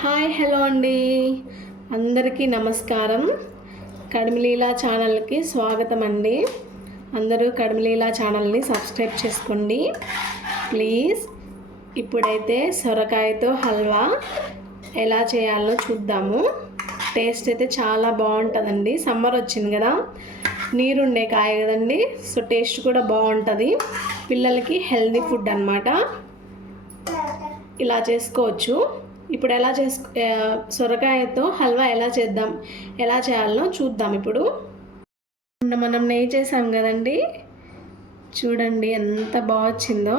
Hi hello అండి. అందరికీ నమస్కారం. కడిమిలీలా ఛానల్కి స్వాగతం అండి అందరూ కడిమిలీలా ఛానల్ని సబ్స్క్రైబ్ చేసుకోండి. ప్లీజ్ ఇప్పుడైతే సొరకాయతో హల్వా ఎలా చేయాలో చూద్దాము. టేస్ట్ అయితే చాలా బాగుంటుందండి. సమ్మర్ వచ్చింది కదా. నీరుండే కాయ కదండి. సో టేస్ట్ కూడా బాగుంటుంది. పిల్లలకి హెల్దీ ఫుడ్ అన్నమాట. ఇలా చేసుకోవచ్చు. ఇప్పుడు ఎలా చేసుకు సొరకాయతో హల్వా ఎలా చేద్దాం ఎలా చేయాలో చూద్దాం ఇప్పుడు. మనం నెయ్యి చేసాం కదండి. చూడండి ఎంత బాగా వచ్చిందో.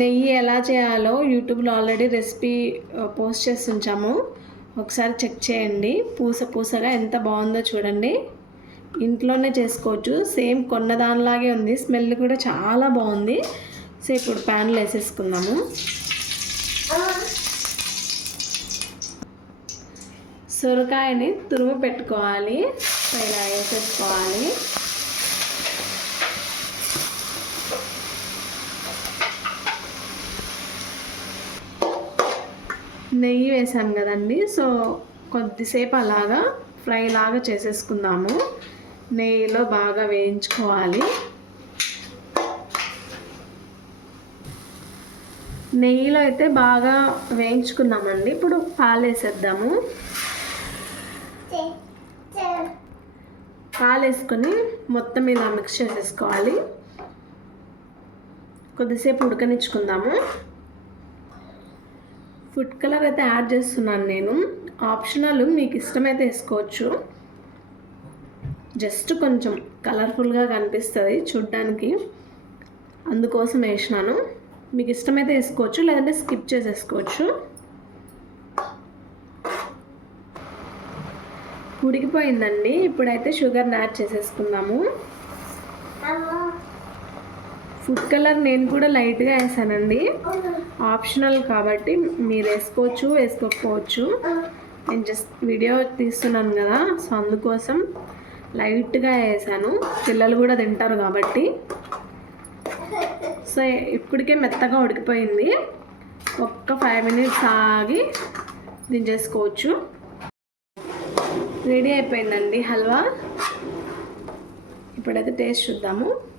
నెయ్యి ఎలా చేయాలో యూట్యూబ్లో ఆల్రెడీ రెసిపీ పోస్ట్ చేసి ఉంచాము ఒకసారి చెక్ చేయండి. పూస పూసగా ఎంత బాగుందో చూడండి. ఇంట్లోనే చేసుకోవచ్చు. సేమ్ కొన్న దానిలాగే ఉంది. స్మెల్ కూడా చాలా బాగుంది. సో ఇప్పుడు ప్యాన్లో వేసేసుకుందాము. సొరకాయని తురుము పెట్టుకోవాలి. సో ఇలా వేసేసుకోవాలి నెయ్యి వేసాను కదండి సో కొద్దిసేపు అలాగా ఫ్రై లాగా చేసేసుకుందాము. నెయ్యిలో బాగా వేయించుకోవాలి. నెయ్యిలో అయితే బాగా వేయించుకున్నామండి. ఇప్పుడు పాలు వేసేద్దాము పాలు వేసుకొని మొత్తం ఇలా మిక్స్ చేసేసుకోవాలి. కొద్దిసేపు ఉడకనిచ్చుకుందాము. ఫుడ్ కలర్ అయితే యాడ్ చేస్తున్నాను నేను. ఆప్షనల్ మీకు ఇష్టమైతే వేసుకోవచ్చు. జస్ట్ కొంచెం కలర్ఫుల్గా కనిపిస్తుంది చూడ్డానికి. అందుకోసం వేసినాను. మీకు ఇష్టమైతే వేసుకోవచ్చు లేదంటే స్కిప్ చేసేసుకోవచ్చు. ఉడికిపోయిందండి ఇప్పుడైతే షుగర్ని యాడ్ చేసేసుకుందాము. ఫుడ్ కలర్ నేను కూడా లైట్గా వేసానండి. ఆప్షనల్ కాబట్టి మీరు వేసుకోవచ్చు వేసుకోకపోవచ్చు. నేను జస్ట్ వీడియో తీస్తున్నాను కదా సో అందుకోసం లైట్గా వేసాను. పిల్లలు కూడా తింటారు కాబట్టి. సో ఇప్పటికే మెత్తగా ఉడికిపోయింది. ఒక్క ఫైవ్ మినిట్స్ ఆగి దించేసుకోవచ్చు. రెడీ అయిపోయిందండి హల్వా. ఇప్పుడైతే టేస్ట్ చూద్దాము.